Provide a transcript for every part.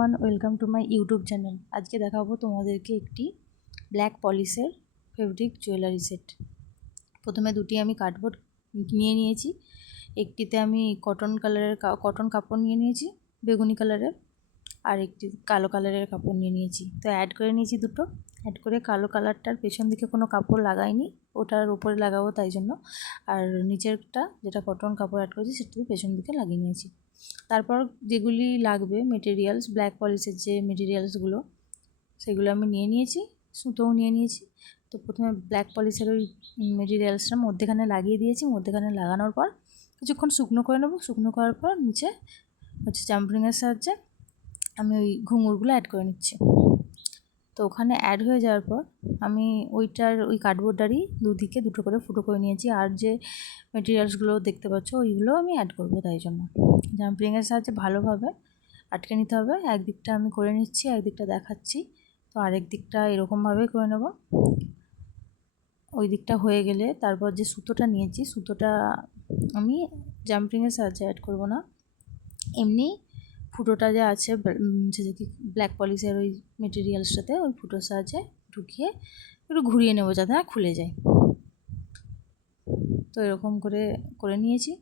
Everyone, welcome to my YouTube channel. আজকে দেখাবো তোমাদেরকে একটি ব্ল্যাক পলিশের ফেব্রিক জুয়েলারি সেট। প্রথমে দুটি আমি কার্ডবোর্ড নিয়ে নিয়েছি। একটিতে আমি কটন কাপড় নিয়ে নিয়েছি বেগুনি কালারের, আর একটি কালো কালারের কাপড় নিয়ে নিয়েছি। তো অ্যাড করে নিয়েছি দুটো। অ্যাড করে কালো কালারটার পেছন দিকে কোনো কাপড় লাগাইনি, ওটার উপরে লাগাবো তাই জন্য। আর নিচেরটা যেটা কটন কাপড় অ্যাড করেছি সেটা পেছন দিকে লাগিয়ে নিয়েছি। তারপর যেগুলি লাগবে মেটেরিয়ালস, ব্ল্যাক পলিশের যে মেটেরিয়ালসগুলো সেগুলো আমি নিয়ে নিয়েছি, সুতোও নিয়ে নিয়েছি। তো প্রথমে ব্ল্যাক পলিশের ওই মেটেরিয়ালসটা মধ্যেখানে লাগিয়ে দিয়েছি। মধ্যেখানে লাগানোর পর কিছুক্ষণ শুকনো করে নেবো। শুকনো করার পর নিচে জাম্পরিংয়ের সাহায্যে আমি ওই ঘুঙুরগুলো অ্যাড করে নিচ্ছি। তো ওখানে অ্যাড হয়ে যাওয়ার পর আমি ওই কার্ডবোর্ডটারই দুদিকে দুটো করে ফুটো করে নিয়েছি। আর যে মেটেরিয়ালসগুলো দেখতে পাচ্ছ ওইগুলো আমি অ্যাড করবো, তাই জন্য জাম্পরিংয়ের সাহায্যে ভালোভাবে আটকে নিতে হবে। একদিকটা আমি করে নিচ্ছি, একদিকটা দেখাচ্ছি। তো আরেক দিকটা এরকমভাবেই করে নেব। ওই দিকটা হয়ে গেলে তারপর যে সুতোটা নিয়েছি, সুতোটা আমি জাম্পরিংয়ের সাহায্যে অ্যাড করব না, এমনি ফুটোটা যে আছে ব্ল্যাক পলিশের ওই মেটেরিয়ালসটাতে ওই ফুটোর সাহায্যে ঢুকিয়ে একটু ঘুরিয়ে নেবো যাতে না খুলে যায়। তো এরকম করে নিয়েছি।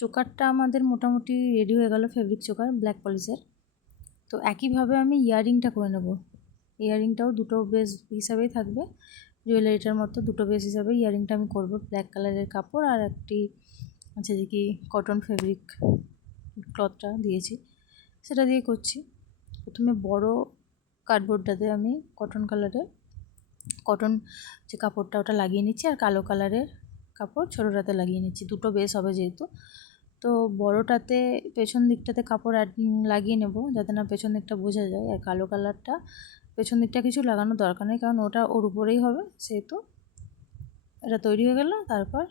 চোকারটা আমাদের মোটামুটি রেডি হয়ে গেল, ফেব্রিক চোকার ব্ল্যাক পলিশের। তো একইভাবে আমি ইয়াররিংটা করে নেব। ইয়াররিংটাও দুটো বেস হিসাবেই থাকবে, জুয়েলারিটার মতো দুটো বেস হিসাবে ইয়াররিংটা আমি করব। ব্ল্যাক কালারের কাপড় আর একটি আছে যে কি কটন ফেব্রিক ক্লথটা দিয়েছি সেটা দিয়ে করছি। প্রথমে বড় কার্ডবোর্ডটাতে আমি কটন যে কাপড়টা ওটা লাগিয়ে নিচ্ছি, আর কালো কালারের কাপড় ছোটোটাতে লাগিয়ে নিচ্ছি। দুটো বেস হবে যেহেতু, তো বড়টাতে পেছন দিকটাতে কাপড় লাগিয়ে নেব যাতে না পেছন দিকটা বোঝা যায়। আর কালো কালারটা পেছন দিকটা কিছু লাগানোর দরকার নেই, কারণ ওটা ওর উপরেই হবে, সেহেতু এটা তৈরি হয়ে গেল। তারপর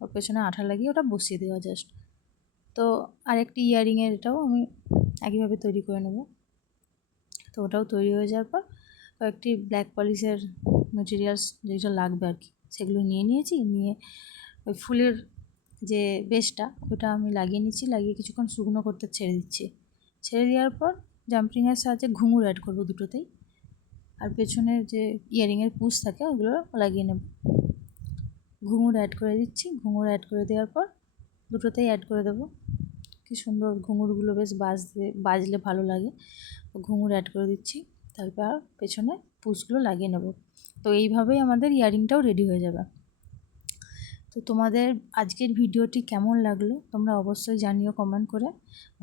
ওর পেছনে আঠা লাগিয়ে ওটা বসিয়ে দেওয়া জাস্ট। তো আরেকটি ইয়াররিংয়ের এটাও আমি একইভাবে তৈরি করে নেব। তো ওটাও তৈরি হয়ে যাওয়ার পর কয়েকটি ব্ল্যাক পলিশের মেটেরিয়ালস যেগুলো লাগবে আর কি সেগুলো নিয়ে ওই ফুলের যে বেসটা ওটা আমি লাগিয়ে নিচ্ছি। লাগিয়ে কিছুক্ষণ শুকনো করতে ছেড়ে দিচ্ছি। ছেড়ে দেওয়ার পর জাম্পরিংয়ের সাহায্যে ঘুঙুর অ্যাড করবো দুটোতেই, আর পেছনের যে ইয়ারিংয়ের পুশ থাকে ওগুলো লাগিয়ে নেব। ঘুঙুর অ্যাড করে দিচ্ছি। ঘুঙুর অ্যাড করে দেওয়ার পর দুটোতেই অ্যাড করে দেবো। কি সুন্দর ঘুঙুরগুলো বেশ বাজলে ভালো লাগে। ঘুঙুর অ্যাড করে দিচ্ছি। তারপর পেছনে পুশগুলো লাগিয়ে নেব। তো এইভাবেই আমাদের ইয়ারিংটাও রেডি হয়ে যাবে। তো তোমাদের আজকের ভিডিওটি কেমন লাগলো তোমরা অবশ্যই জানিও কমেন্ট করে।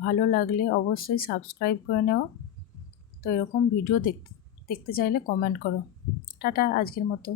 ভালো লাগলে অবশ্যই সাবস্ক্রাইব করে নেও। তো এরকম ভিডিও দেখতে চাইলে কমেন্ট করো। টাটা আজকের মতো।